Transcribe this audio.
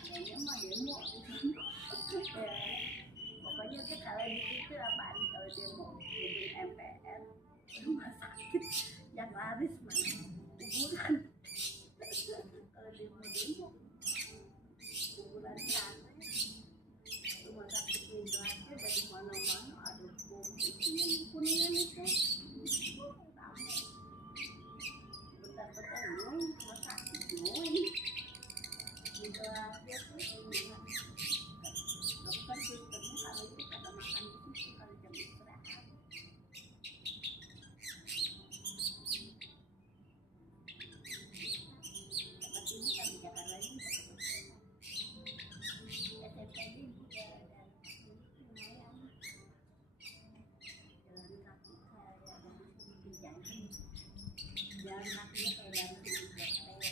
Kayaknya mah demo gitu. Ya, pokoknya kita kalau di situ apaan kalau demo gedung MPR rumah sakit yang laris mana kuburan.